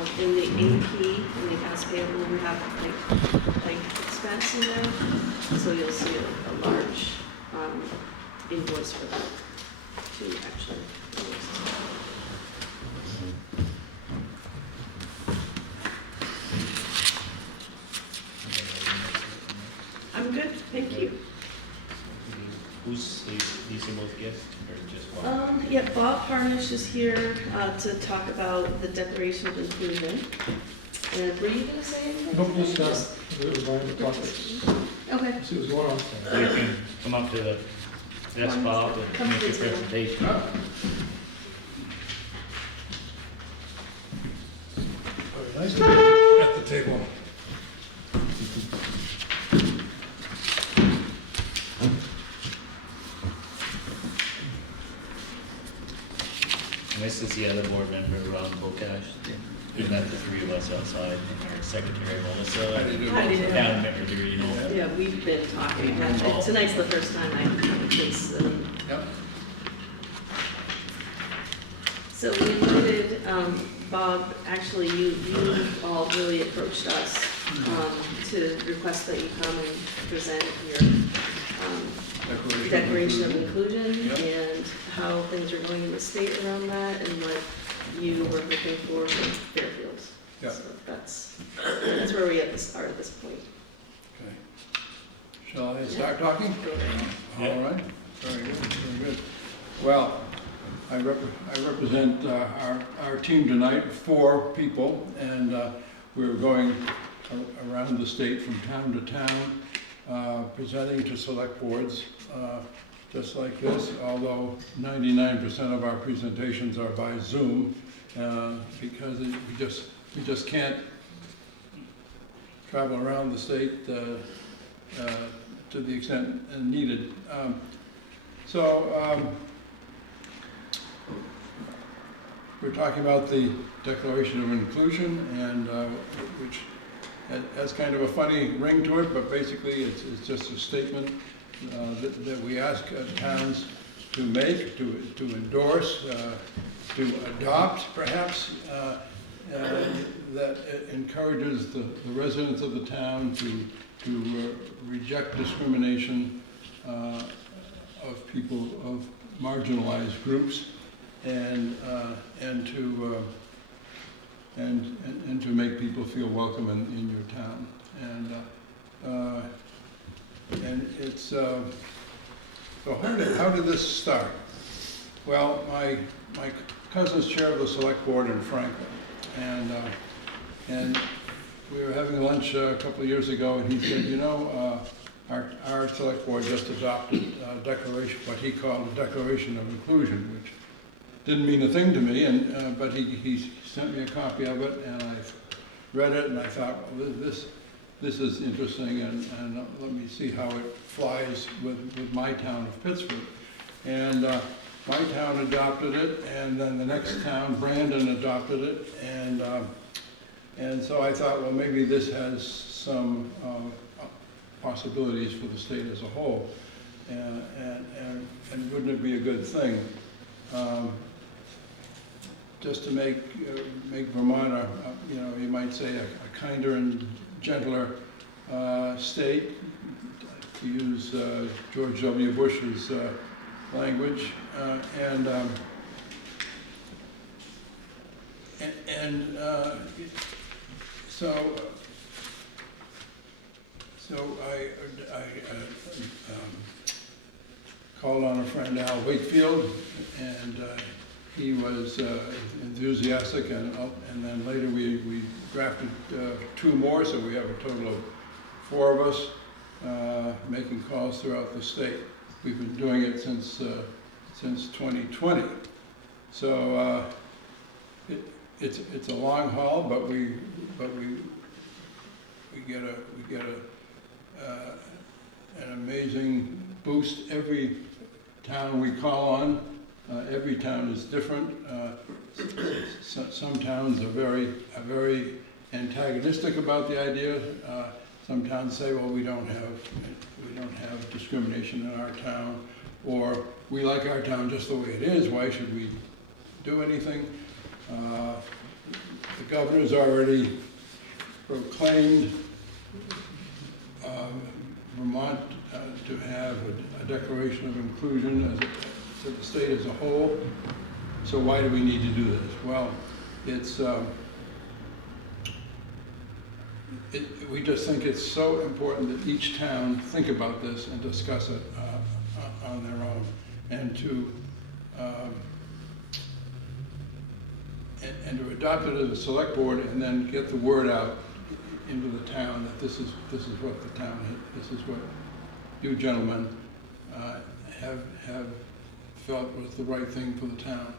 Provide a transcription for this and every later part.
In the AP, in the accounts payable, we have like expense in there, so you'll see a large invoice for that, two actually. I'm good, thank you. Who's these are both gifts or just one? Yeah, Bob Harnish is here to talk about the Declaration of Inclusion. And were you going to say anything? Nope, just it was behind the topics. Okay. See what's going on. So you can come up to the desk, Bob, and Come make to your the table. presentation. Very nice at the table. And this is the other board member, Ron Bokash. He met the three of us outside, and our secretary, Melissa. How do you do? Town manager, you know. Yeah, we've been talking. Tonight's the first time I've since. Yep. So we invited Bob. Actually, you all really approached us to request that you come and present your Declaration of Inclusion Yep. and how things are going in the state around that and what you were looking for Fairfield. Yep. So that's where we are at this point. Okay. Shall I start talking? Yeah. All right. Very good. Very good. Well, I represent our team tonight, 4 people, and we're going around the state from town to town, presenting to select boards, just like this, although 99% of our presentations are by Zoom, because we just can't travel around the state to the extent needed. We're talking about the Declaration of Inclusion, and which has kind of a funny ring to it, but basically it's just a statement that we ask towns to make, to endorse, to adopt, perhaps, that encourages the residents of the town to reject discrimination of people, of marginalized groups, and to make people feel welcome in your town. And it's so how did this start? Well, my cousin's chair of the select board in Franklin, and we were having lunch a couple of years ago, and he said, you know, our select board just adopted a declaration, what he called a Declaration of Inclusion, which didn't mean a thing to me, but he sent me a copy of it, and I read it, and I thought, well, this is interesting, and let me see how it flies with my town of Pittsburgh. And my town adopted it, and then the next town, Brandon, adopted it, and so I thought, well, maybe this has some possibilities for the state as a whole, and wouldn't it be a good thing? Just to make Vermont, you know, you might say a kinder and gentler state, to use George W. Bush's language, so I called on a friend, Al Wakefield, and he was enthusiastic, and then later we drafted 2 more, so we have a total of 4 of us making calls throughout the state. We've been doing it since 2020. So it's a long haul, but we get an amazing boost every town we call on. Every town is different. Some towns are very antagonistic about the idea. Some towns say, well, we don't have discrimination in our town, or we like our town just the way it is. Why should we do anything? the governor's already proclaimed Vermont to have a declaration of inclusion to the state as a whole. So why do we need to do this? Well, it's we just think it's so important that each town think about this and discuss it on their own, and to adopt it as a select board, and then get the word out into the town that this is what the town, this is what you gentlemen have felt was the right thing for the town.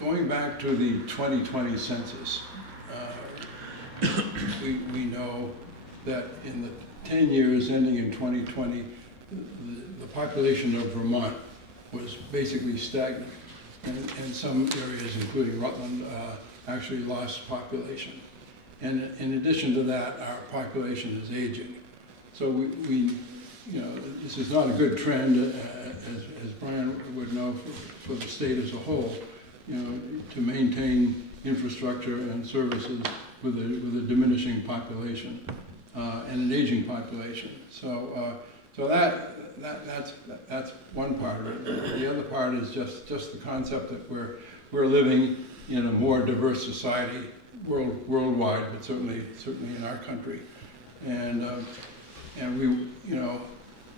Going back to the 2020 census, we know that in the 10 years ending in 2020, the population of Vermont was basically stagnant. And in some areas, including Rutland, actually lost population. And in addition to that, our population is aging. So we you know, this is not a good trend, as Brian would know, for the state as a whole, you know, to maintain infrastructure and services with a diminishing population and an aging population. So that's one part of it. The other part is just the concept that we're living in a more diverse society worldwide, but certainly in our country, and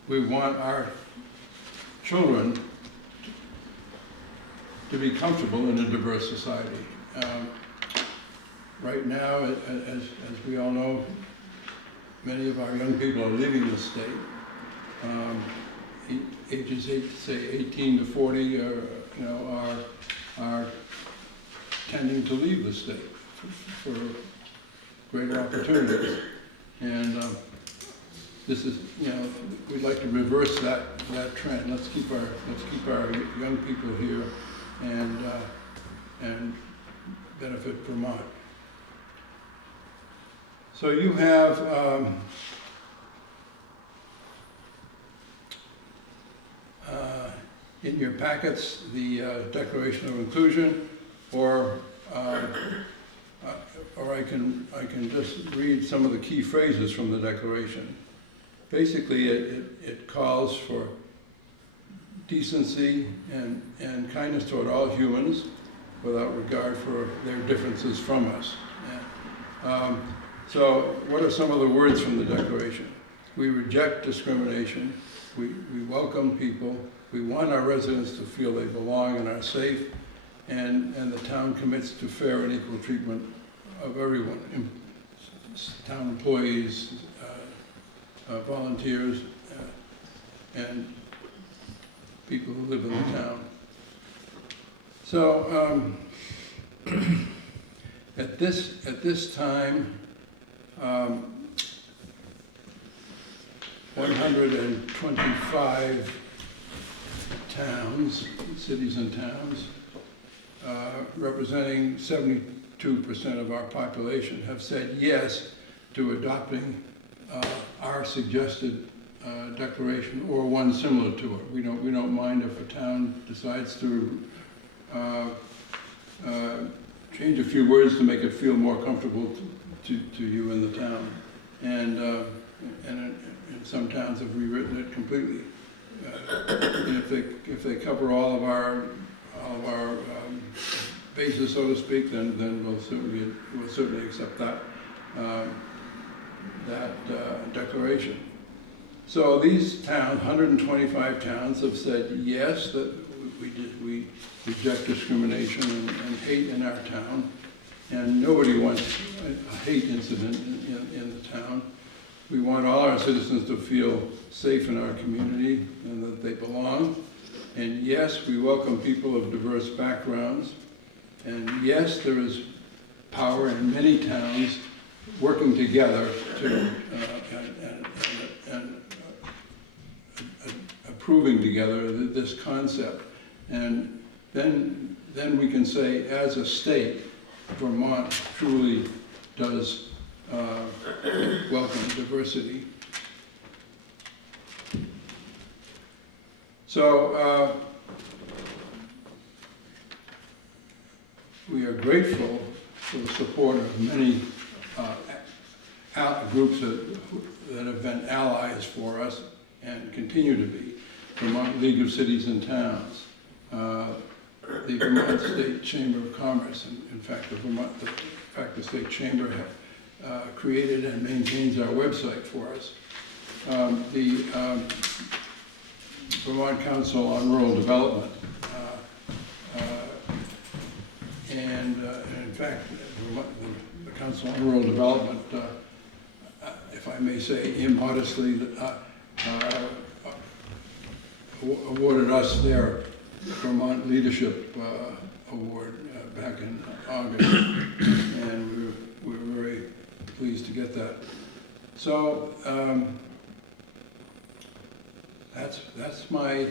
we want our children to be comfortable in a diverse society. Right now, as we all know, many of our young people are leaving the state. Ages 18 to 40 are tending to leave the state for greater opportunities, and this is, we'd like to reverse that trend. Let's keep our young people here and benefit Vermont. So you have in your packets the Declaration of Inclusion, or I can just read some of the key phrases from the Declaration. Basically, it calls for decency and kindness toward all humans, without regard for their differences from us. So what are some of the words from the Declaration? We reject discrimination. We welcome people. We want our residents to feel they belong and are safe. And the town commits to fair and equal treatment of everyone, town employees, volunteers, and people who live in the town. So at this time, 125 towns, cities and towns, representing 72% of our population, have said yes to adopting our suggested declaration, or one similar to it. We don't mind if a town decides to change a few words to make it feel more comfortable to you in the town, and some towns have rewritten it completely. And if they cover all of our bases, so to speak, then we'll certainly accept that declaration. So these towns, 125 towns, have said yes, that we reject discrimination and hate in our town, and nobody wants a hate incident in the town. We want all our citizens to feel safe in our community and that they belong. And yes, we welcome people of diverse backgrounds. And yes, there is power in many towns working together to and approving together this concept. And then we can say, as a state, Vermont truly does welcome diversity. So we are grateful for the support of many groups that have been allies for us and continue to be. Vermont League of Cities and Towns, the Vermont State Chamber of Commerce, and in fact the State Chamber created and maintains our website for us. The Vermont Council on Rural Development, and in fact, the Council on Rural Development, if I may say immodestly, awarded us their Vermont Leadership Award back in August, and we were very pleased to get that. So that's my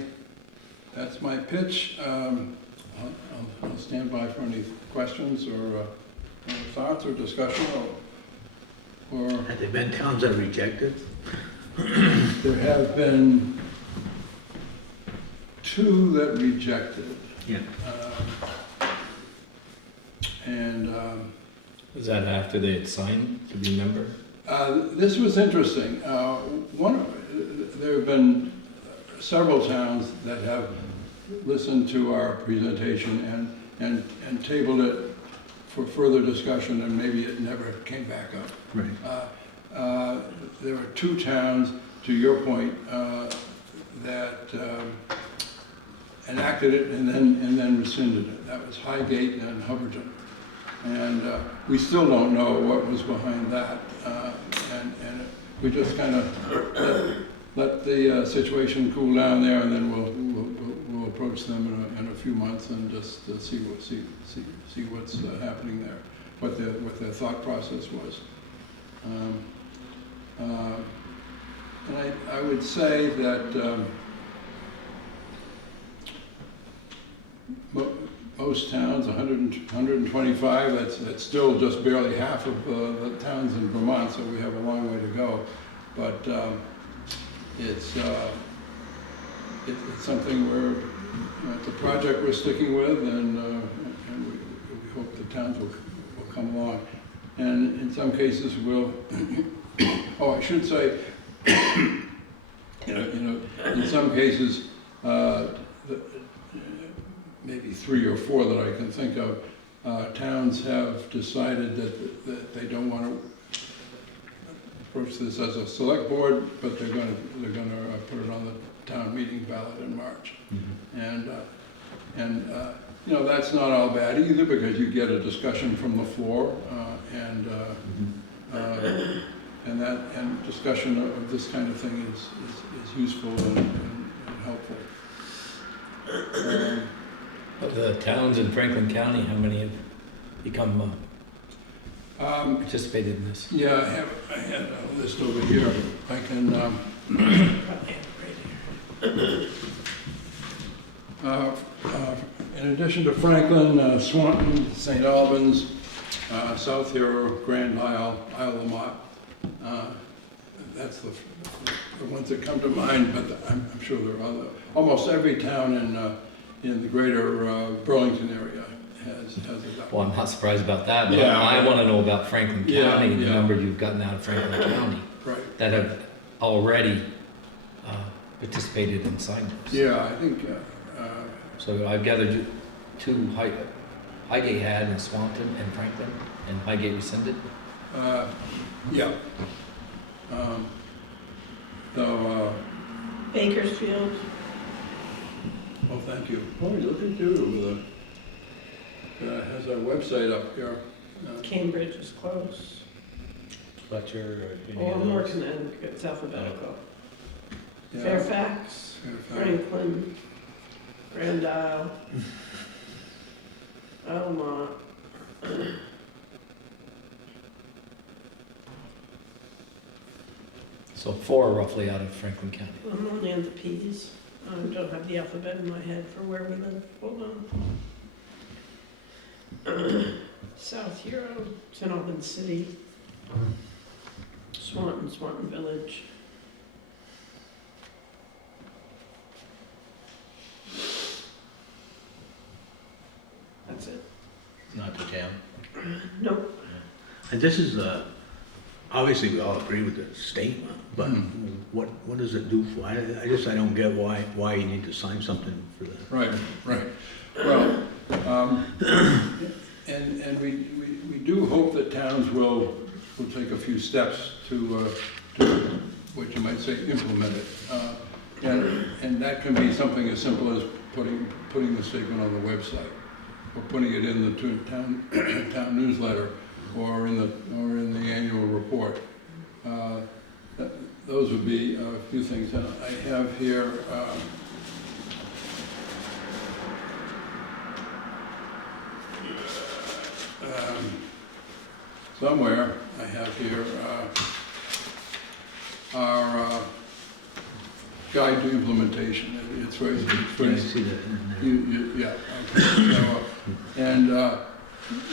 pitch. I'll stand by for any questions or thoughts or discussion. Or Have there been towns that rejected? there have been 2 that rejected. Yeah. And Was that after they had signed to be member? this was interesting. There have been several towns that have listened to our presentation and tabled it for further discussion, and maybe it never came back up. Right. There are 2 towns, to your point, that enacted it and then rescinded it. That was Highgate and Hubbardton. And we still don't know what was behind that. And we just kind of let the situation cool down there, and then we'll approach them in a few months and just see what's happening there, what their thought process was. And I would say that most towns, 125, that's still just barely half of the towns in Vermont, so we have a long way to go. But it's something it's a project we're sticking with, and we hope the towns will come along. And in some cases we'll, I should say, in some cases, maybe 3 or 4 that I can think of, towns have decided that they don't want to approach this as a select board, but they're going to put it on the town meeting ballot in March. Mm-hmm. And that's not all bad either, because you get a discussion from the floor, and discussion of this kind of thing is useful and helpful. Of the towns in Franklin County, how many have become participated in this? Yeah, I had a list over here. I can. In addition to Franklin, Swanton, St. Albans, South Hero, Grand Isle, Isle of Mott. That's the ones that come to mind, but I'm sure there are other. Almost every town in the greater Burlington area has adopted. Well, I'm not surprised about that, but Yeah. I want to know about Franklin County, the yeah. number you've gotten out of Franklin County Right. that have already participated in signed this. Yeah, I think. So I've gathered 2 Highgate had in Swanton and Franklin, and Highgate rescinded. Yeah. Though. Bakersfield. Well, thank you. Oh, look at you. Has our website up here. Cambridge is close. Fletcher or any Oh, of I'm those? working in, it's alphabetical. Yeah. Fairfax, Franklin, Grand Isle, Almont. So 4 roughly out of Franklin County. I'm only on the P's. I don't have the alphabet in my head for where we live. Hold on. South Hero, St. Albans City, Swanton Village. town? Nope. And this is, obviously we all agree with the statement, but Mhm. what does it do for, I don't get why you need to sign something for that. Right, right. Well, and we do hope that towns will take a few steps to what you might say, implement it. And that can be something as simple as putting the statement on the website, or putting it in the town newsletter, or in the annual report. Those would be a few things. And I have here, somewhere, I have here our guide to implementation. It's right, Can I see that in there? yeah. Okay. So, and,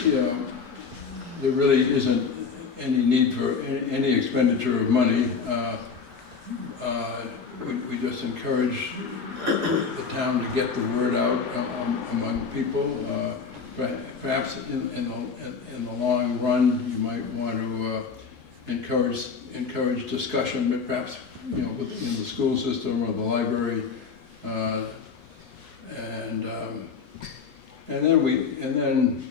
you know, there really isn't any need for any expenditure of money. We just encourage the town to get the word out among people. Perhaps in the long run, you might want to encourage discussion, but perhaps, you know, within the school system or the library, and then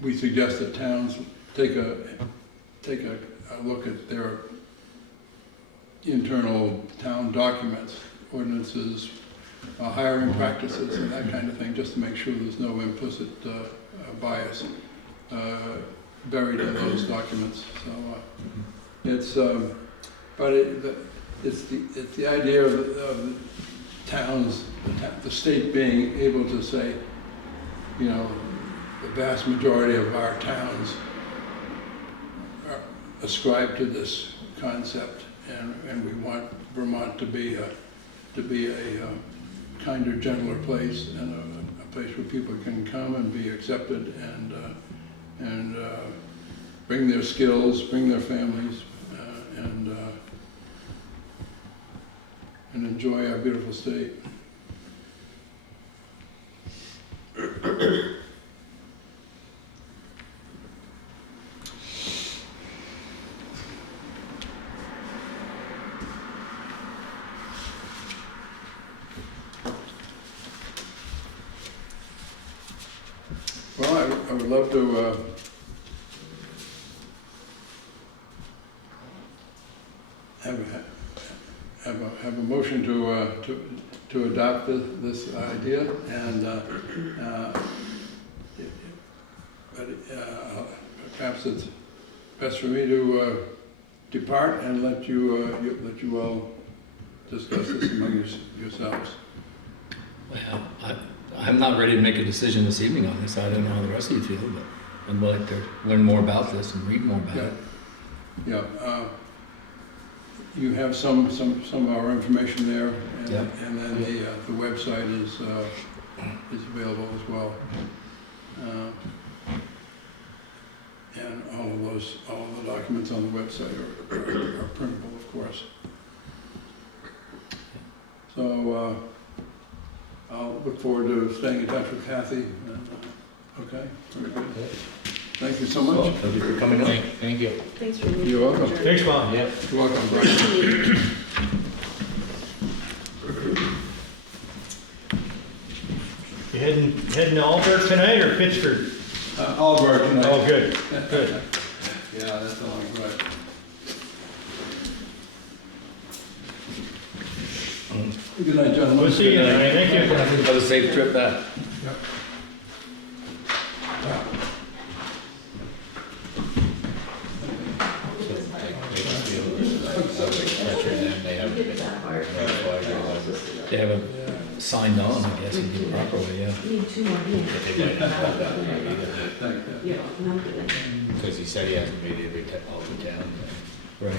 we suggest that towns take a look at their internal town documents, ordinances, hiring practices, and that kind of thing, just to make sure there's no implicit bias buried in those documents. So it's, but it's the idea of the towns, the state being able to say, you know, the vast majority of our towns ascribe to this concept, and we want Vermont to be a kinder, gentler place, and a place where people can come and be accepted and bring their skills, bring their families, and enjoy our beautiful state. Well, I would love to have a motion to adopt this idea, and but perhaps it's best for me to depart and let you all discuss this among yourselves. Well, I'm not ready to make a decision this evening on this. I don't know how the rest of you feel, but I'd like to learn more about this and read more about it. Yeah. You have some of our information there, and, Yeah. and then the website is available as well, and all of the documents on the website are printable, of course. So I'll look forward to staying in touch with Kathy. Okay, very good. Thank you so much. Thank you for coming up. Thank you. Thanks for meeting. You're welcome. Thanks, Bob. Yeah. You're welcome, Brian. You heading to Alberta tonight or Pittsburgh? Albert tonight. Oh, good, good. Yeah, that's all right. Good night, gentlemen. We'll see you tonight. Thank you. Have a safe trip back. They haven't signed on, I guess, in the proper way, yeah. Need two more here. Yeah, and I'm gonna. Because he said he hasn't made all the town. Right.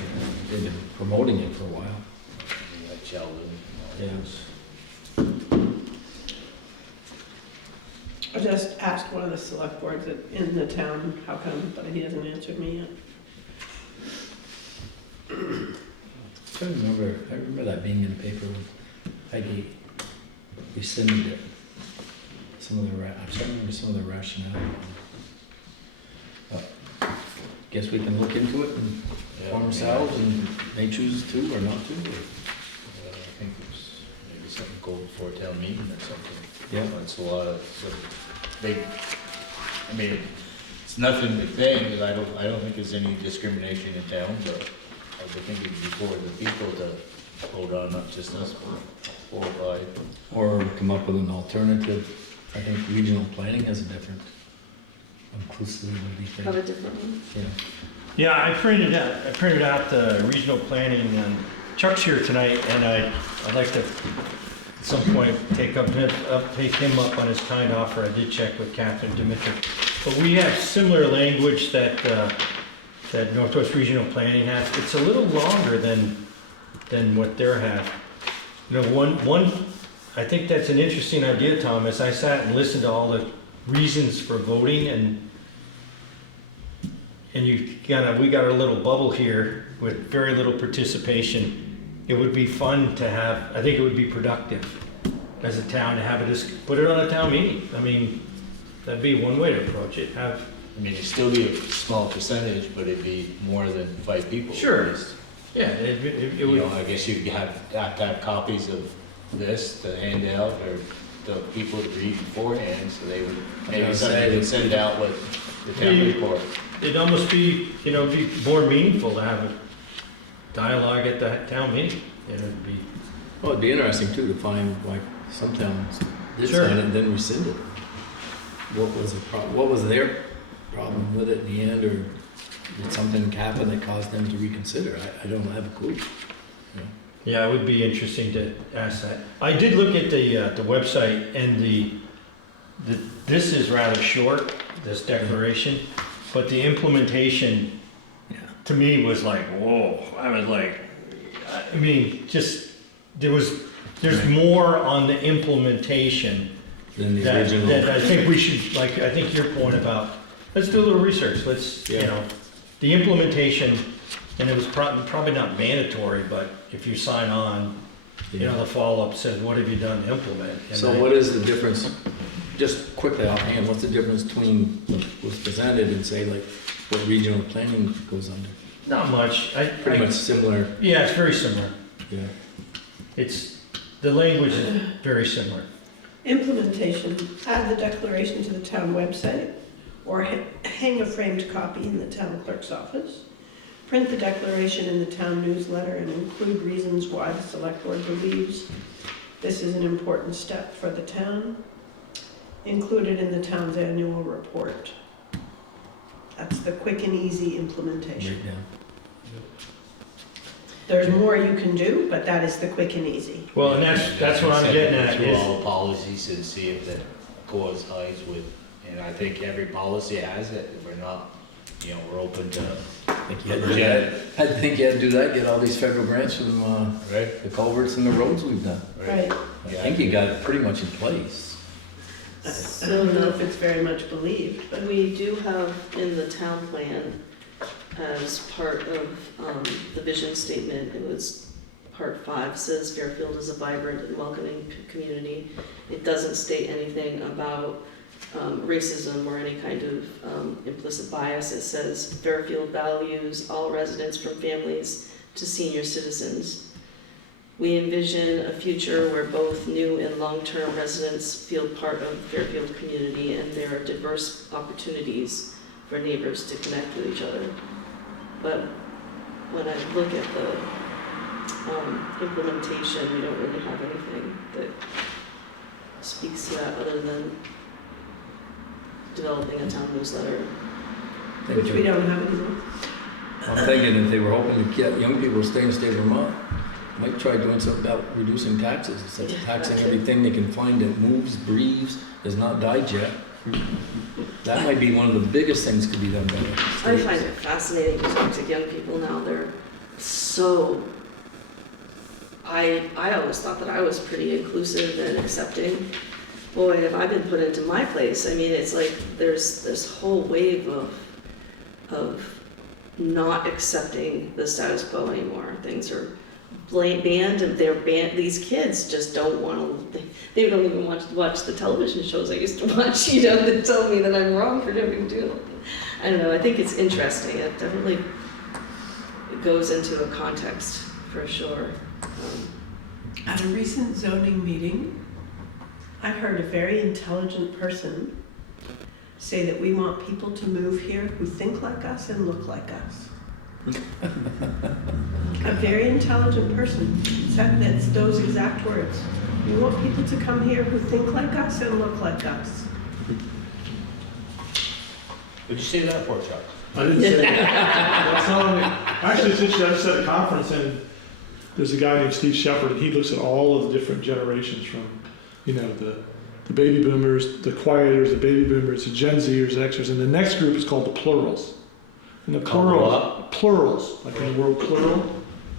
They've been promoting it for a while. Like Sheldon. Yes. I just asked one of the select boards in the town how come, but he hasn't answered me yet. I remember that being in the paper when Peggy rescinded it. I'm trying to remember some of the rationale. guess we can look into it and form ourselves and may choose to or not to. I think there's maybe something go before a town meeting or something. Yeah. It's a lot of, sort of big, I mean, it's nothing to think, because I don't think there's any discrimination in town, but I was thinking before the people to hold on, not just us, but 4 or 5. Or come up with an alternative. I think regional planning has a different inclusivity thing. Have a different one. Yeah. Yeah, I printed out the regional planning, and Chuck's here tonight, and I'd like to, at some point, take him up on his kind offer. I did check with Catherine Dimitri. But we have similar language that Northwest Regional Planning has. It's a little longer than what theirs have. You know, one, I think that's an interesting idea, Thomas. I sat and listened to all the reasons for voting, and we got a little bubble here with very little participation. It would be fun to have, I think it would be productive as a town to have put it on a town meeting. I mean, that'd be one way to approach it. I mean, it'd still be a small percentage, but it'd be more than 5 people. Sure. At least. Yeah, it You would. know, I guess you'd have to have copies of this to hand out, or the people to read beforehand, so they would, maybe somebody would send out what the town report. It'd almost be, be more meaningful to have a dialogue at the town meeting. It'd be. Well, it'd be interesting too to find like some towns did Sure. sign it and then rescinded. What was their problem with it in the end, or did something happen that caused them to reconsider? I don't have a clue. Yeah, it would be interesting to ask that. I did look at the website, and this is rather short, this declaration, but the implementation Yeah. to me was like, whoa. I was like, I mean, just there's more on the implementation Then the that original. I think we should, like, I think your point about, let's do a little research, let's, Yeah. the implementation, and it was probably not mandatory, but if you sign on, the follow-up says, what have you done to implement? And So what is the difference, just quickly offhand, what's the difference between what was presented and say like what regional planning goes under? Not much. Pretty much similar. Yeah, it's very similar. Yeah. The language is very similar. Implementation, add the declaration to the town website, or hang a framed copy in the town clerk's office. Print the declaration in the town newsletter and include reasons why the select board believes this is an important step for the town. Include it in the town's annual report. That's the quick and easy implementation. Right down. There's more you can do, but that is the quick and easy. Well, and that's what I'm getting at Through is, all the policies and see if that coincides with, and I think every policy has it, if we're not, we're open to. I think you had to do that, get all these federal grants from Right. the culverts and the roads we've done. Right. I think you got it pretty much in place. I don't know if it's very much believed, but We do have in the town plan, as part of the vision statement, it was part 5, says Fairfield is a vibrant and welcoming community. It doesn't state anything about racism or any kind of implicit bias. It says Fairfield values all residents from families to senior citizens. We envision a future where both new and long-term residents feel part of Fairfield community, and there are diverse opportunities for neighbors to connect with each other. But when I look at the implementation, we don't really have anything that speaks to that other than developing a town newsletter. which we don't have anymore. I'm thinking if they were hoping to get young people to stay in the state of Vermont, might try doing something about reducing taxes, instead of taxing everything they can find that moves, breathes, has not died yet. That might be one of the biggest things could be done better. I find it fascinating to talk to young people now. They're so, I always thought that I was pretty inclusive and accepting. Boy, have I been put into my place. I mean, it's like there's this whole wave of not accepting the status quo anymore. Things are banned, and they're banned. These kids just don't want to, they don't even watch the television shows I used to watch, that tell me that I'm wrong for never doing it. I don't know, I think it's interesting. It definitely goes into a context for sure. At a recent zoning meeting, I heard a very intelligent person say that we want people to move here who think like us and look like us. A very intelligent person said that's those exact words. We want people to come here who think like us and look like us. What'd you say that for, Chuck? I didn't say that. That's not only, actually, it's interesting, I just at a conference and there's a guy named Steve Shepard, and he looks at all of the different generations from, you know, the baby boomers, the quieters, the baby boomers, the Gen Zers, Xers, and the next group is called the plurals. And the plurals, like in the word plural,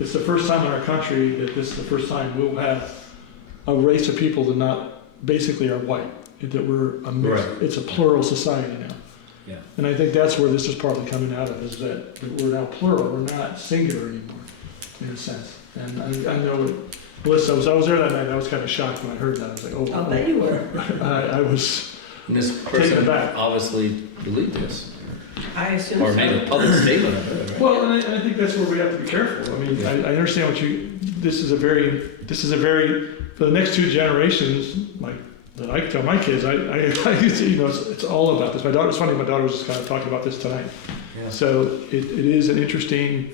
it's the first time in our country that this is the first time we'll have a race of people that not basically are white, that we're a mix. Right. It's a plural society now. Yeah. And I think that's where this is partly coming out of, is that we're now plural, we're not singular anymore, in a sense. And I know, Melissa, I was there that night, I was kind of shocked when I heard that. I was like, oh. I'll bet you were. I was, And this Taken person aback. obviously believed this, I assume or so. made a public statement of it, right? well, and I think that's where we have to be careful. I mean, I understand this is a very, for the next two generations, like, that I tell my kids, you know, it's all about this. It's funny, my daughter was just kind of talking about this tonight. Yeah. So it is an interesting,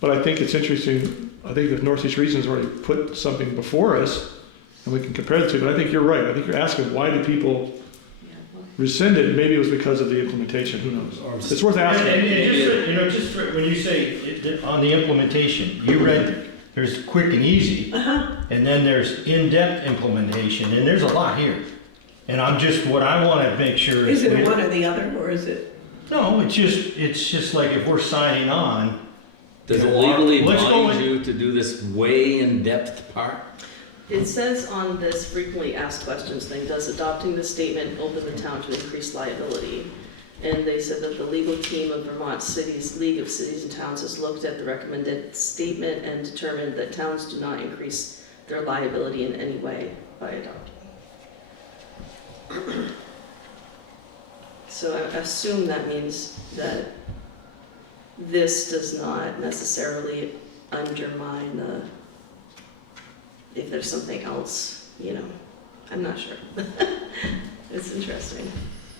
but I think it's interesting, I think the Northeast region's already put something before us, and we can compare the two, but I think you're right. I think you're asking, why do people Yeah, well, rescind it? Maybe it was because of the implementation, who knows? It's worth And, asking. just, you know, just when you say on the implementation, you read there's quick and easy, and then there's in-depth implementation, and there's a lot here. And what I want to make sure Is it one or the other, or is it? No, it's just like if we're signing on. Does it legally Let's go bind in- you to do this way in-depth part? It says on this frequently asked questions thing, does adopting the statement open the town to increased liability? And they said that the legal team of Vermont Cities, League of Cities and Towns has looked at the recommended statement and determined that towns do not increase their liability in any way by adopting. So I assume that means that this does not necessarily undermine if there's something else, you know, I'm not sure. It's interesting.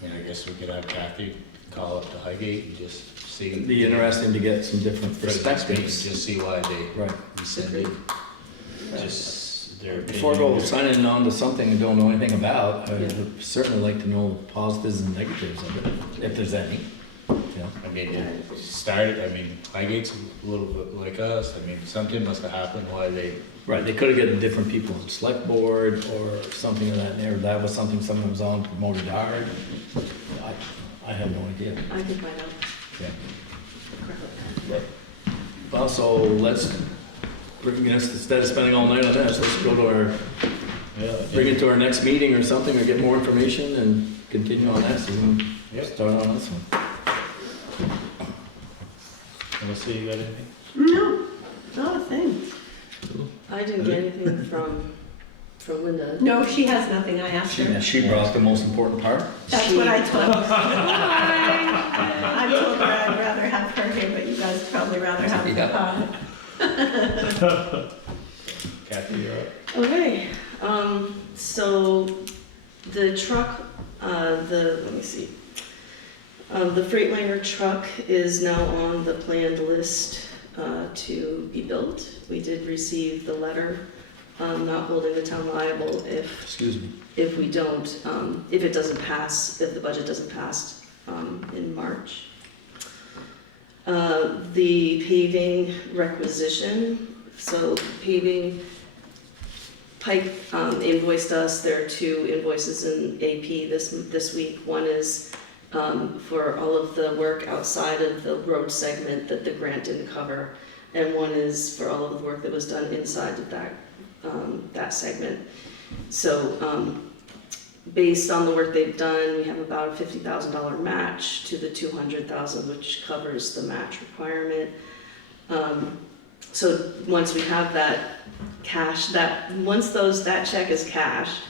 Yeah, I guess we could have Kathy call up to Highgate and just see. It'd be interesting to get some different perspectives. Just see why they Right. rescinded. Just their opinion. Before I go signing on to something I don't know anything about, I would certainly like to know the positives and negatives of it, if there's any. Yeah. I mean, it started, Highgate's a little bit like us. I mean, something must have happened why they, Right, they could have gotten different people on the select board or something of that nature. That was something someone was on, promoted hard. I have no idea. I can find out. Yeah. Well, so let's bring us, instead of spending all night on this, let's go to our, bring it to our next meeting or something, or get more information and continue on that, so we can Yep. start on this one. Melissa, you got anything? No, not a thing. I didn't get anything from Linda. No, she has nothing, I asked her. She brought the most important part. That's what I told her. I told her I'd rather have her here, but you guys probably rather have Yeah. Kathy, you're up. Okay, so the truck, let me see. The Freightliner truck is now on the planned list to be built. We did receive the letter not holding the town liable Excuse me. if we don't, if it doesn't pass, if the budget doesn't pass in March. The paving requisition, so paving, Pike invoiced us. There are 2 invoices in AP this week. One is for all of the work outside of the road segment that the grant didn't cover, and one is for all of the work that was done inside of that segment. So based on the work they've done, we have about a $50,000 match to the $200,000, which covers the match requirement. So once we have that cash, once that check is cashed,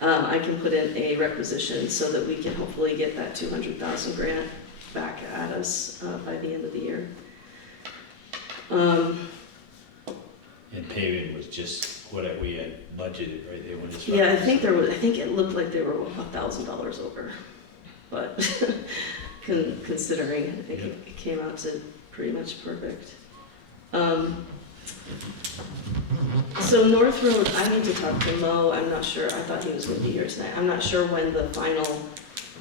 I can put in a requisition so that we can hopefully get that $200,000 grant back at us by the end of the year. And paving was just what we had budgeted, right? They were just. Yeah, I think it looked like they were $1,000 over, but considering, I think it came out to pretty much perfect. So North Road, I need to talk to Mo, I'm not sure, I thought he was gonna be here tonight. I'm not sure when the final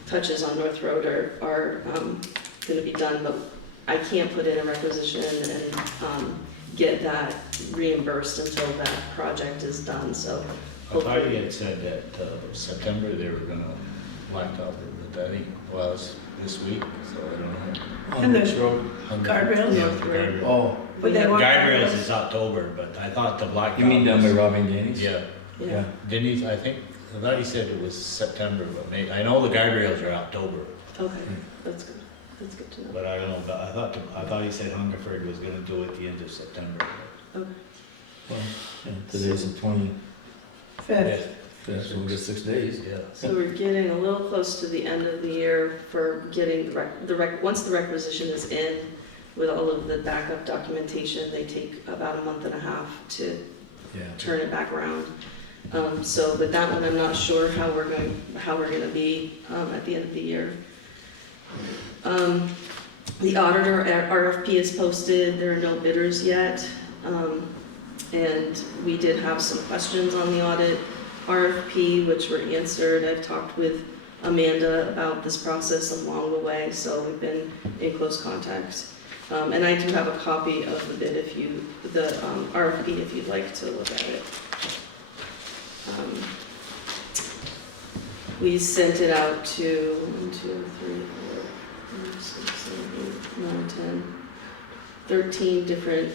touches on North Road are gonna be done, but I can't put in a requisition and get that reimbursed until that project is done, so. I thought he had said that September they were gonna blacktop it, but I think, well, it's this week, so I don't know. And the which road? guardrails? Yeah, the guardrail. Oh, Would they want Guardrails is October, but I thought the blacktop. you mean down by was- Robin Gaines? Yeah, Yeah, didn't he, I thought he said it was September, but maybe, I know the guardrails are October, okay, that's good, that's good to know. but I don't know, but I thought he said Hungerford was gonna do it at the end of September. Okay. Well, yeah, today's the 25th, Fifth. so we got 6 days. Yeah. So we're getting a little close to the end of the year for getting once the requisition is in with all of the backup documentation, they take about a month and a half to Yeah. turn it back around. So with that one, I'm not sure how we're gonna be at the end of the year. The auditor RFP is posted, there are no bidders yet. And we did have some questions on the audit RFP, which were answered. I've talked with Amanda about this process along the way, so we've been in close contact. And I do have a copy of the bid the RFP if you'd like to look at it. We sent it out to 1, 2, 3, 4, 5, 6, 7, 8, 9, 10, 13 different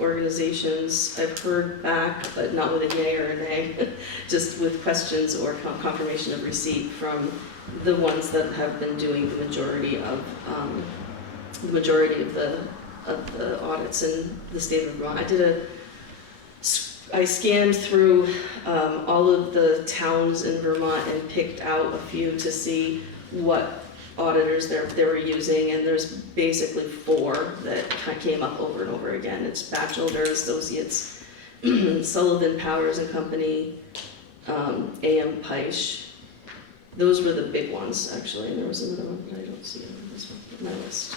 organizations. I've heard back, but not with a yay or a nay, just with questions or confirmation of receipt from the ones that have been doing the majority of the audits in the state of Vermont. I scanned through all of the towns in Vermont and picked out a few to see what auditors they were using, and there's basically 4 that came up over and over again. It's Batchelder Associates, Sullivan Powers and Company, AM Peisch. Those were the big ones, actually, and there was another one, but I don't see it on this one, on my list.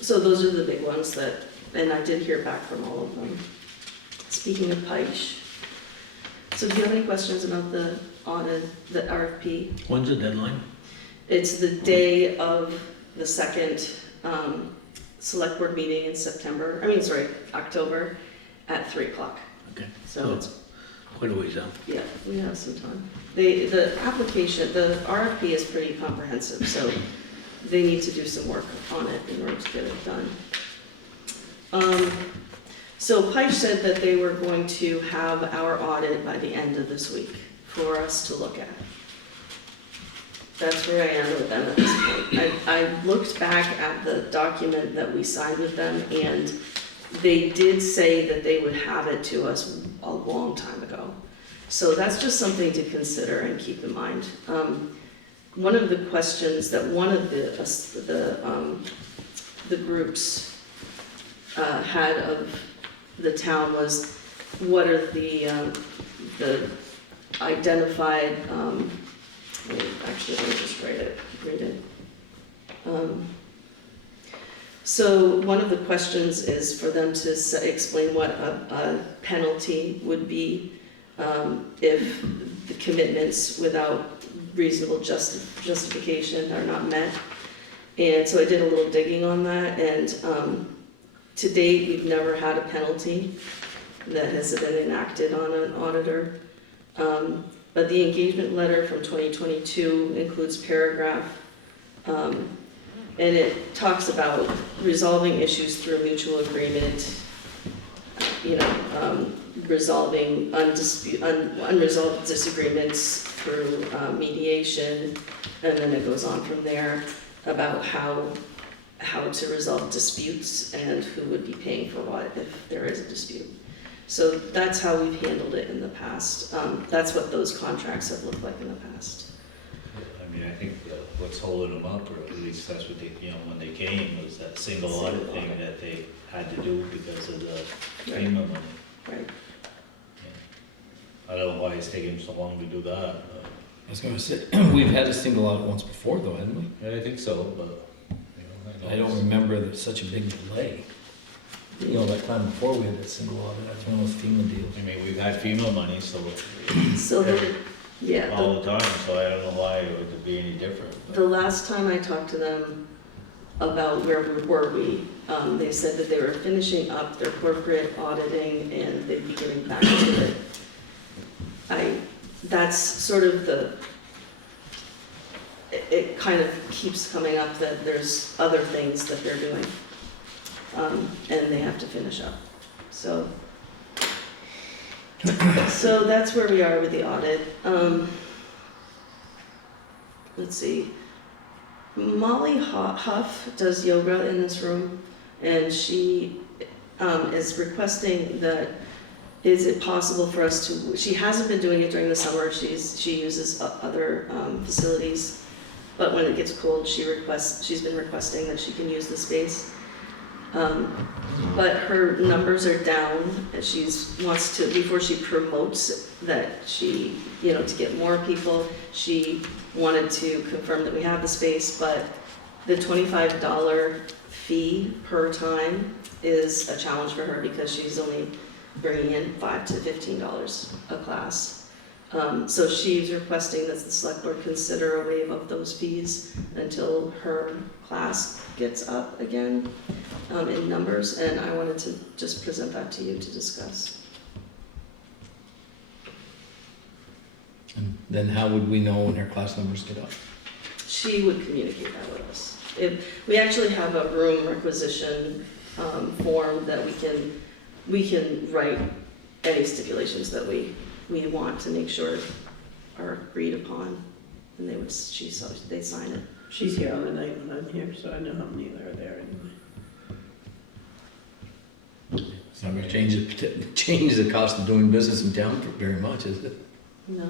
So those are the big ones and I did hear back from all of them. Speaking of Peisch, so do you have any questions about the audit, the RFP? When's the deadline? It's the day of the second select board meeting in October at 3 o'clock. Okay. So it's, Quite a ways out. yeah, we have some time. The application, the RFP is pretty comprehensive, so they need to do some work on it in order to get it done. So Peisch said that they were going to have our audit by the end of this week for us to look at. That's where I am with them at this point. I looked back at the document that we signed with them, and they did say that they would have it to us a long time ago. So that's just something to consider and keep in mind. One of the questions that one of the groups had of the town was, what are the identified, actually, let me just read it. So one of the questions is for them to explain what a penalty would be if the commitments without reasonable justification are not met. And so I did a little digging on that, and to date, we've never had a penalty that has been enacted on an auditor. But the engagement letter from 2022 includes paragraph, and it talks about resolving issues through mutual agreement, resolving unresolved disagreements through mediation, and then it goes on from there about how to resolve disputes and who would be paying for what if there is a dispute. So that's how we've handled it in the past. That's what those contracts have looked like in the past. I mean, I think what's holding them up, or at least that's what they, you know, when they came, was that single audit thing that they had to do because of the FEMA money. Right. I don't know why it's taking so long to do that, but, I was gonna say, we've had a single audit once before though, haven't we? yeah, I think so, but, you know, I don't remember there's such a big delay. You know, that time before we had that single audit, that's one of those FEMA deals. I mean, we've had FEMA money, so, So, yeah, all the time, so I don't know why it would be any different. but- the last time I talked to them about where we were, they said that they were finishing up their corporate auditing and they'd be getting back to it. That's sort of it kind of keeps coming up that there's other things that they're doing. And they have to finish up, so. So that's where we are with the audit. Let's see. Molly Huff does yoga in this room, and she is requesting that, is it possible for us to, she hasn't been doing it during the summer, she uses other facilities, but when it gets cold, she's been requesting that she can use the space. But her numbers are down, and wants to, before she promotes that she, you know, to get more people, she wanted to confirm that we have the space, but the $25 fee per time is a challenge for her because she's only bringing in $5 to $15 a class. So she's requesting that the select board consider a waive of those fees until her class gets up again in numbers, and I wanted to just present that to you to discuss. And then how would we know when her class numbers get up? She would communicate that with us. We actually have a room requisition form that we can write any stipulations that we want to make sure are agreed upon, and they'd sign it. She's here on the night when I'm here, so I know how many there are there anyway. It's not gonna change the cost of doing business in town very much, is it? No.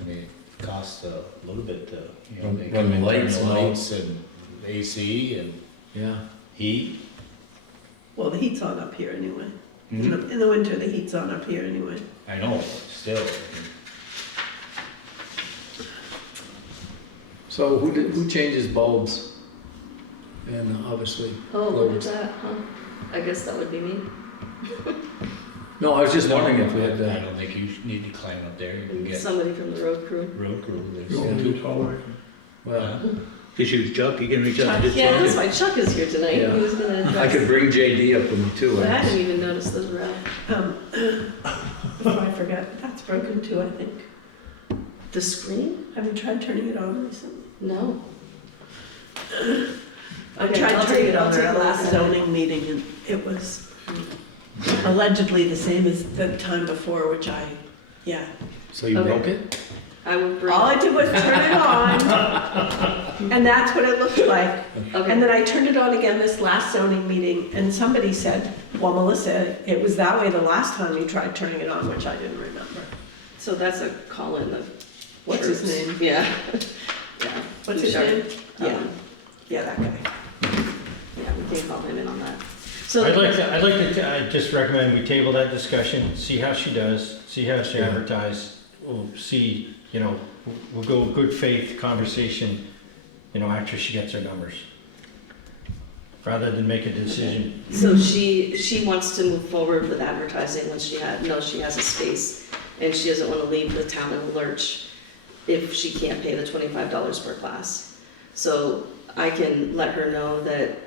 I mean, it costs a little bit to, you know, Run- they run come in, turn lights the and all. lights and AC and Yeah. heat. Well, the heat's on up here anyway. Mhm. In the winter, the heat's on up here anyway. I know, but still. So who changes bulbs? And obviously. Oh, look at globes. that, huh? I guess that would be me. No, I was just wondering if we had I that. don't think you need to climb up there, you can get Somebody from the road crew. road crew. there's- You're only too tall. Well, Just use Chuck, you can reach out. Chuck, yeah, that's why Chuck is here tonight. Yeah. He was gonna address. I could bring JD up with me too. I hadn't even noticed those were out. Before I forget, that's broken too, I think. The screen? Have you tried turning it on recently? No. I Okay, tried I'll turning take- it I'll on take at a our look last at it. zoning meeting, and it was allegedly the same as the time before, which yeah. So you Okay. broke it? I will bring. All I did was turn it on, and that's what it looked like. And Okay, then I turned it on again this last zoning meeting, and somebody said, well, Melissa, it was that way the last time you tried turning it on, which I didn't remember. so that's a call in the. What's his troops. name? Yeah. Yeah. What's his Sharp. name? Yeah, Um, yeah, that guy. Yeah, we can call him in on that. So. I'd like to, I just recommend we table that discussion, see how she does, see how she Yeah. advertised. We'll see, you know, we'll go good faith conversation, you know, after she gets her numbers. Rather than make a decision. So she wants to move forward with advertising when knows she has a space, and she doesn't want to leave the town in a lurch if she can't pay the $25 per class. So I can let her know that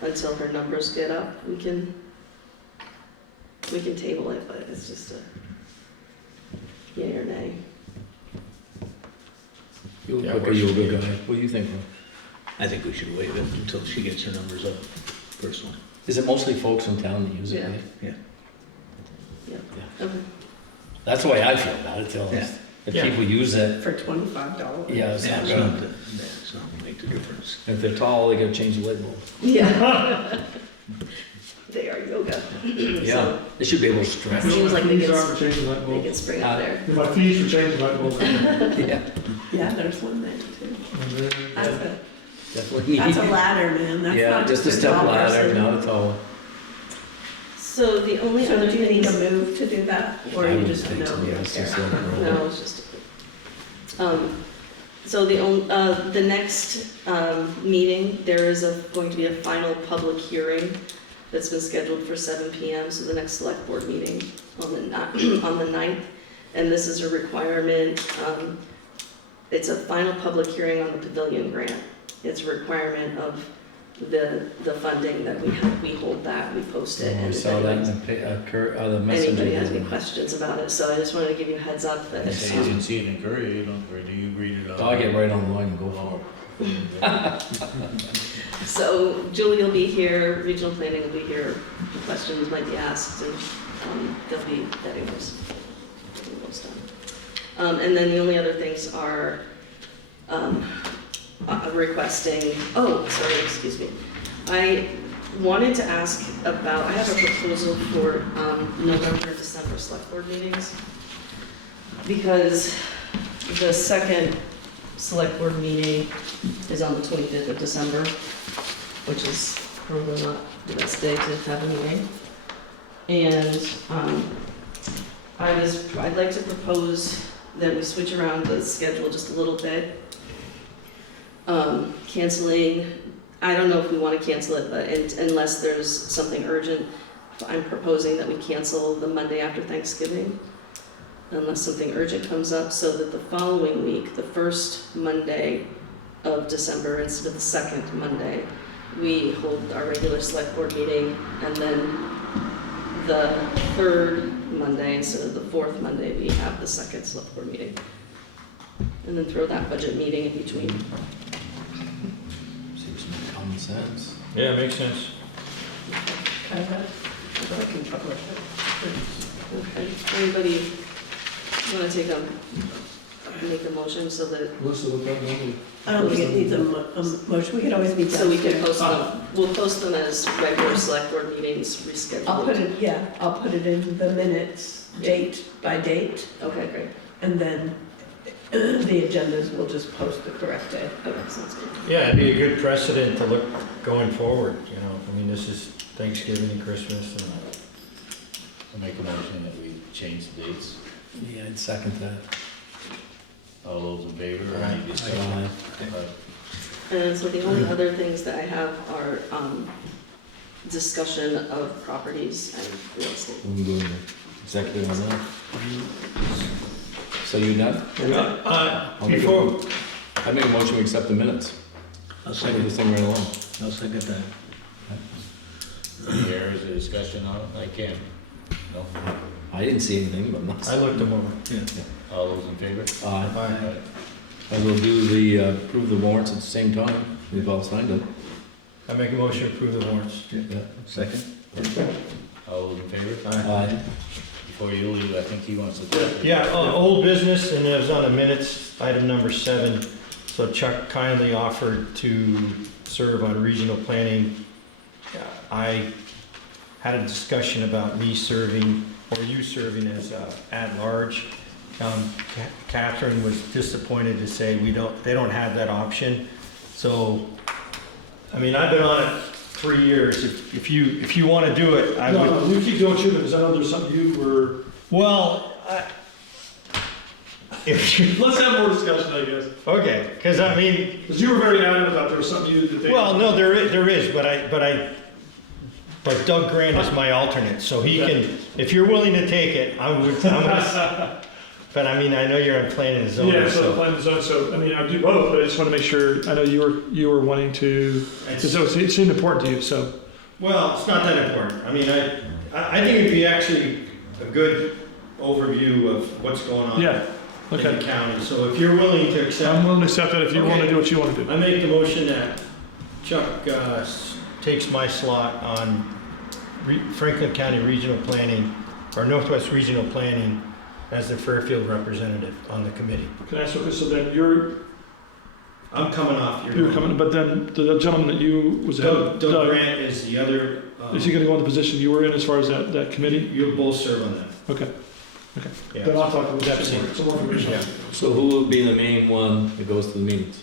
until her numbers get up, we can table it, but it's just a yay or nay. You'll Yeah, look we're- at you a good guy. What do you think, Ron? I think we should waive it until she gets her numbers up, personally. Is it mostly folks in town that use it? Yeah. right? Okay. That's the way I feel about it, till Yeah. if Yeah. people use it, For $25. yeah, it's not It's gonna, not, it's not gonna make the difference. if they're tall, they gotta change the light bulb. Yeah. They are yoga. Yeah, So they should be able to stretch. Seems like they Fees get- are for changing light they bulbs. can spring up there. My fees for changing light bulbs. Yeah. Yeah, there's one there too. That's a, Definitely. that's a ladder, man. That's Yeah, not just a a step tall ladder, person. not a tall. So the only So other do you need things. a move to do that, or I you would just think know? so, you yeah, don't it's care? just like a roll. No, it's just, so the next, meeting, there is going to be a final public hearing that's been scheduled for 7 PM, so the next select board meeting on on the 9th. And this is a requirement, it's a final public hearing on the pavilion grant. It's a requirement of the funding that we hold that, we post it. I And saw if that in anybody- the messenger. Anybody has any questions about it, so I just wanted to give you a heads up that. You say you didn't see it in Courier, you don't, or do you read it all? I'll get right online and go for So Julie will be here, regional planning will be here, questions might be asked, and they'll be getting those done. And then the only other things are requesting, excuse me. I wanted to ask about, I have a proposal for November and December select board meetings. Because the second select board meeting is on the 25th of December, which is probably not the best day to have a meeting. And I'd like to propose that we switch around the schedule just a little bit. Canceling, I don't know if we want to cancel it, but unless there's something urgent, I'm proposing that we cancel the Monday after Thanksgiving, unless something urgent comes up, so that the following week, the first Monday of December instead of the second Monday, we hold our regular select board meeting, and then the third Monday instead of the fourth Monday, we have the second select board meeting. And then throw that budget meeting in between. Seems to make common sense. Yeah, makes sense. I can publish it. Okay, anybody want to make a motion so that, Melissa, what that number? I don't think it needs a motion, we could always meet so we can downstairs. post them, we'll post them as regular select board meetings rescheduled. I'll put it in the minutes, date by date, Okay, great, and then the agendas will just post the correct day. okay, sounds good. Yeah, it'd be a good precedent to look going forward, you know, I mean, this is Thanksgiving and Christmas and. I'll make a motion that we change the dates. Yeah, I'd second that. All those in favor, or Aye. any discussion? And so the only other things that I have are, discussion of properties and real estate. We can go into executive on that. So you done? I'll make a- Before, I make a motion to accept the minutes. I'll Move second, this thing right along. I'll second that. Any errors or discussion on it? I can. No? I didn't see anything, but not. I looked them over. All those in favor? Aye. And we'll do approve the warrants at the same time. We've all signed them. I make a motion to approve the warrants. Yeah. Second? All those in favor? Aye. Before you leave, I think he wants to. Yeah, old business, and it was on the minutes, item number 7. So Chuck kindly offered to serve on regional planning. I had a discussion about me serving, or you serving as at-large. Catherine was disappointed to say they don't have that option. So, I mean, I've been on it 3 years. If you want to do it, I would. No, you keep doing too, because I know there's something you were, Well, if you, let's have more discussion, I guess. okay, because I mean, Because you were very adamant about there was something you, that they. well, no, there is, but Doug Grant is my alternate, so he can, if you're willing to take it, I'm gonna, but I mean, I know you're on planning and zoning, Yeah, so the so. plan zone, so, I mean, I do both, but I just want to make sure, I know you were wanting to, because it seemed important to you, so. Well, it's not that important. I mean, I think it'd be actually a good overview of what's going on Yeah, in okay. the county. So if you're willing to I'm accept, willing to accept that if you want to Okay. do what you want to do. I make the motion that Chuck takes my slot on Franklin County Regional Planning, or Northwest Regional Planning, as the Fairfield representative on the committee. Can I ask, okay, so then you're I'm coming off your. coming, but then the gentleman that you was ahead of, Doug Grant is the other. is he going to go in the position you were in as far as that committee? You'll both serve on that. Okay. Yeah. Then I'll talk to That's them, it. some more information. Yeah. So who will be the main one that goes to the meetings?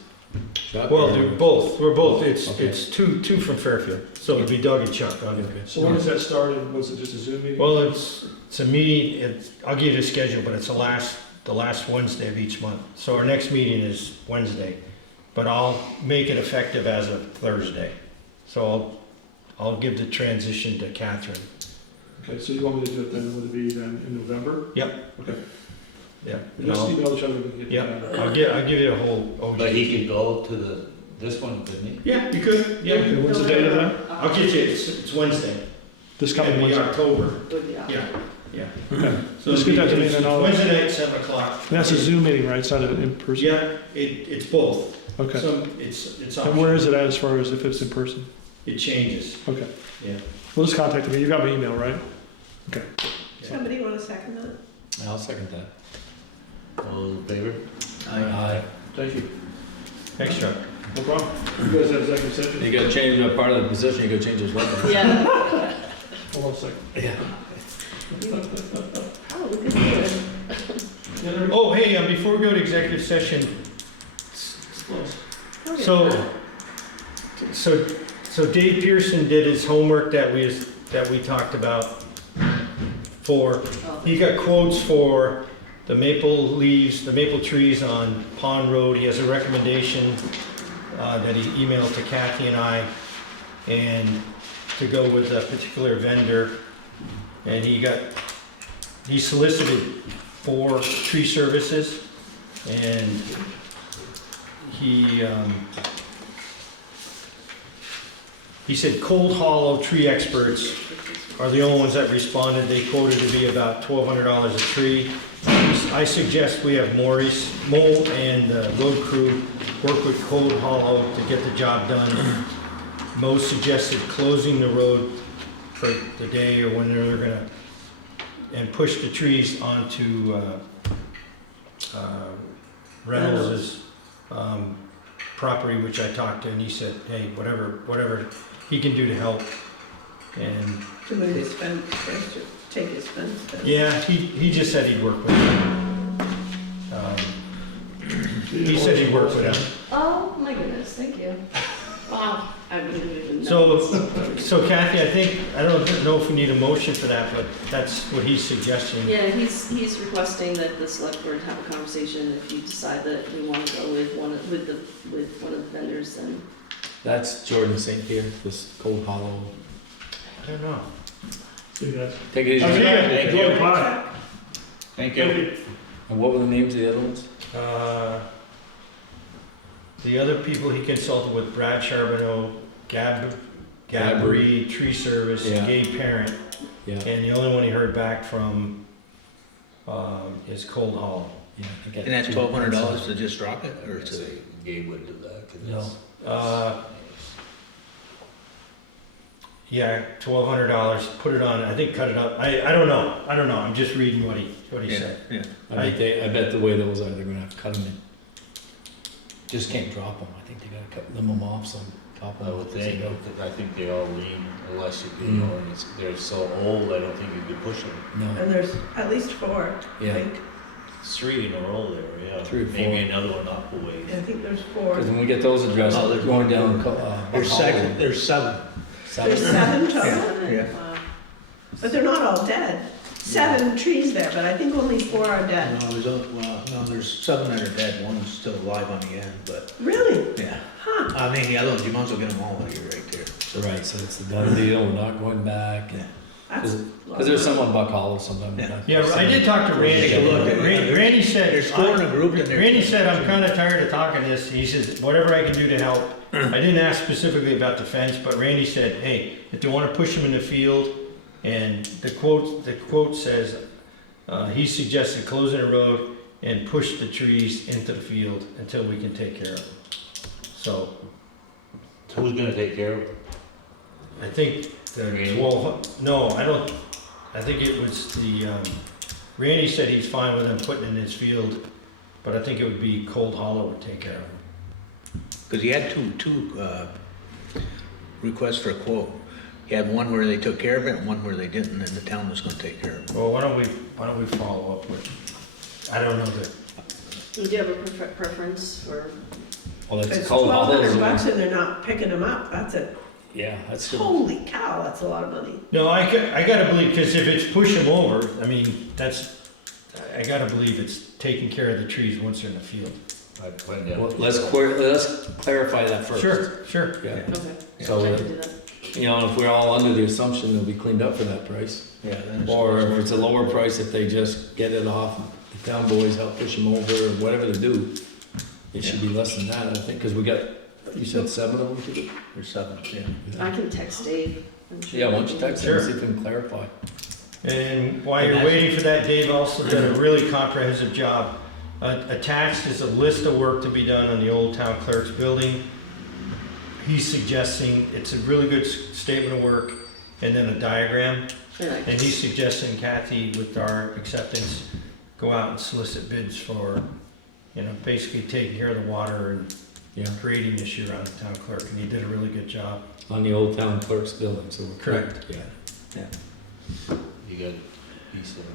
Chuck Well, or- they're both, we're both, it's, Okay. it's two from Fairfield, so it'd be Doug and Chuck. Okay. So when does that start, and was it just a Zoom meeting? Well, it's a meeting, I'll give you the schedule, but it's the last Wednesday of each month. So our next meeting is Wednesday, but I'll make it effective as of Thursday. So I'll give the transition to Catherine. Okay, so you want me to do it then, would it be then in November? Yep. Okay. Yeah. We'll just email each other. We can get Yeah, that. I'll give you a whole OG. But he could go to this one, couldn't he? Yeah, you could, yeah. Okay, when's the date of that? I'll get you, it's Wednesday. This It'll coming be Wednesday? October. Would be Yeah, yeah. Okay. So Just get that to me and then I'll. Wednesday night, 7 o'clock. And that's a Zoom meeting, right? It's not an in-person? Yeah, it's both. Okay. Some, it's And optional. where is it at as far as if it's in person? It changes, Okay. yeah. Well, just contact me. You got my email, right? Okay. Somebody want to second that? I'll second that. All in favor? Aye. Thank you. Thanks, Chuck. No problem. You guys have executive session? You gotta change that part of the position, you gotta change his weapons. Yeah. Hold on a second. Yeah. Oh, look at you. Oh, hey, before we go to executive session, so Dave Pearson did his homework that we talked about he got quotes for the maple trees on Pond Road. He has a recommendation that he emailed to Kathy and I, and to go with a particular vendor. And he solicited 4 tree services, and he said Cold Hollow Tree Experts are the only ones that responded. They quoted to be about $1,200 a tree. I suggest we have Maurice Mole and the road crew work with Cold Hollow to get the job done. Mo suggested closing the road for the day or when they're gonna, and push the trees onto Reynolds's property, which I talked to, and he said, hey, whatever he can do to help. And To move his fence, to take his fence down. yeah, he just said he'd work with them. He said he'd work with them. Oh, my goodness, thank you. Wow, I wouldn't even know. So Kathy, I don't know if we need a motion for that, but that's what he's suggesting. Yeah, he's requesting that the select board have a conversation. If you decide that we want to go with one of the vendors, then. That's Jordan St. Pierre, this Cold Hollow. I don't know. See you guys. Take it easy. Okay, Thank enjoy you. the pie. Thank you. And what were the names of the other ones? The other people he consulted with, Brad Charbonneau, Gabri Tree Service, Yeah. Gabe Parent, Yeah. and the only one he heard back from is Cold Hollow. Yeah, I think I And that's two $1,200 to just drop it, or I'd to? say Gabe would do that, 'cause No. it's- Yeah, $1,200, put it on, I think cut it up, I don't know, I'm just reading what he Yeah, said. yeah. I bet the way those are, they're gonna have to cut them in. Just can't drop them. I think they gotta limb them off some, top I them. would think, because I think they all lean, unless you know, and they're so old, I don't think you could push them. No, And there's at least 4, I yeah, think. 3 in a row there, yeah. 3 or 4. Maybe another one up a ways. I think there's 4. because when we get those addressed, Oh, they're there's going down, There's second, there's 7. There's 7 total, Yeah. Wow. but they're not all dead. 7 trees there, but I think only 4 are dead. No, there's 7 that are dead, one is still alive on the end, but, Really? yeah. Huh. I mean, the other ones, you might as well get them all while you're right there. So, right, so it's the done deal, we're not going back. Yeah. That's Because there's some on Buck Hollow sometimes. Yeah. Yeah, I did talk to Randy. Take a look at it. Randy said. There's 4 in a group and there's. Randy said, I'm kinda tired of talking this, he says, whatever I can do to help. I didn't ask specifically about the fence, but Randy said, hey, if they wanna push them in the field, and the quote says, he suggested closing the road and push the trees into the field until we can take care of them. So, Who's gonna take care of it? I think the Randy? 12, no, I think it was the, Randy said he's fine with them putting in his field, but I think it would be Cold Hollow would take care of them. Because he had two requests for a quote. You had one where they took care of it and one where they didn't, and the town was gonna take care of it. Well, why don't we follow up with, I don't know that, Do you have a preference for, Well, it's It's called $1,200 and they're not picking them up, that's a, Yeah, that's the, holy cow, that's a lot of money. no, I gotta believe, because if it's push them over, I mean, I gotta believe it's taking care of the trees once they're in the field. I'd find out. well, let's clarify that first. Sure. Yeah. okay, So, I can do that. you know, if we're all under the assumption they'll be cleaned up for that price, Yeah. then it's- or if it's a lower price, if they just get it off, the town boys help push them over, or whatever they do, it should be less than that, I think, because we got, you said 7 of them to do? Or 7, yeah. I can text Dave. I'm sure Yeah, why he don't you can- text him, Sure. see if we can clarify. And while you're waiting for that, Dave also did a really comprehensive job. Attached is a list of work to be done on the old town clerk's building. He's suggesting, it's a really good statement of work, and then a diagram. And he's suggesting Kathy, with our acceptance, go out and solicit bids for, basically taking care of the water and Yeah, creating this year around the town clerk, and he did a really good job. on the old town clerk's building, so we're Correct. Yeah. You got a piece of it,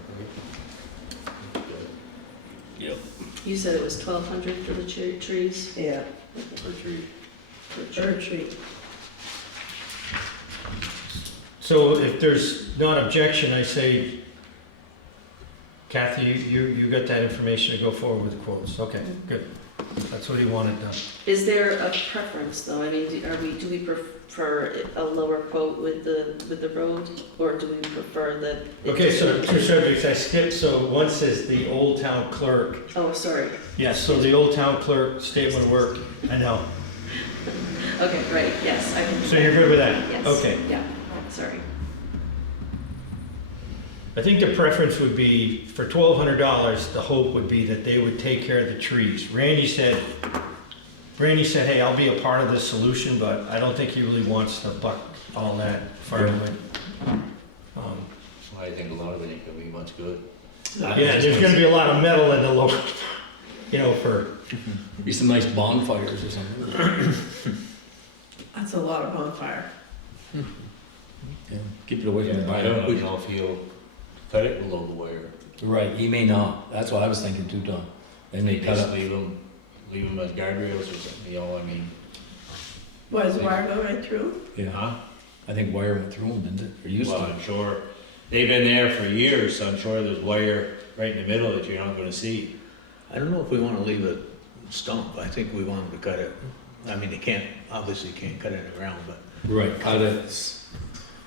right? Yep. You said it was 1,200 for the trees? Yeah, Per tree. bird tree. So if there's not objection, I say, Kathy, you got that information to go forward with the quotes. Okay, good. That's what he wanted done. Is there a preference, though? I mean, do we prefer a lower quote with the road, or do we prefer the? Okay, so 2 subjects I skipped. So one says the old town clerk. Oh, sorry. Yes, so the old town clerk statement of work, I know. Okay, right, yes, I can. So you're good with that? Yes. Okay. Yeah, sorry. I think the preference would be, for $1,200, the hope would be that they would take care of the trees. Randy said, hey, I'll be a part of this solution, but I don't think he really wants to buck all that firewood. I think a lot of it ain't gonna be much good. Yeah, there's gonna be a lot of metal in the lower, for, Be some nice bonfires or something. That's a lot of bonfire. Yeah, keep it away from the I don't fire. know if he'll cut it below the wire. Right, he may not, that's what I was thinking too, Tom. They may cut Just up, leave them as guardrails or something, I mean. What, does the wire go right through? yeah, Huh? I think wire went through them, didn't it, or used Well, to? I'm sure, they've been there for years, so I'm sure there's wire right in the middle that you're not gonna see. I don't know if we wanna leave it stump, I think we want them to cut it. I mean, obviously can't cut it in the ground, but Right, cut it.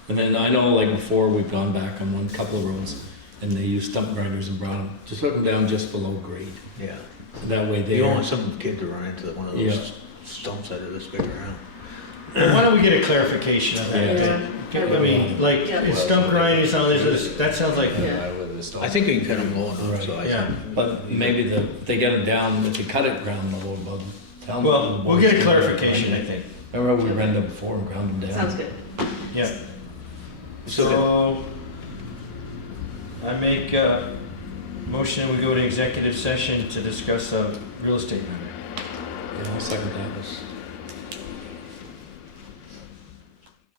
And then I know like before, we've gone back on couple of roads, and they use stump grinders and brown, just put them down just below grade. yeah. So that way they. You don't want some kid to run into one of Yeah. those stumps that are this big around. why don't we get a clarification of that? Yeah. I mean, like, Yeah. it's stump grinding, so that sounds like, Yeah. I think you can cut them low enough, so I yeah. think. But maybe if they get it down, if they cut it ground level above, tell them. Well, we'll get a clarification, I think. Remember we ran them before and ground them down? Sounds good. Yeah. So So, I make a motion, we go to executive session to discuss a real estate matter. Yeah, I'll second that.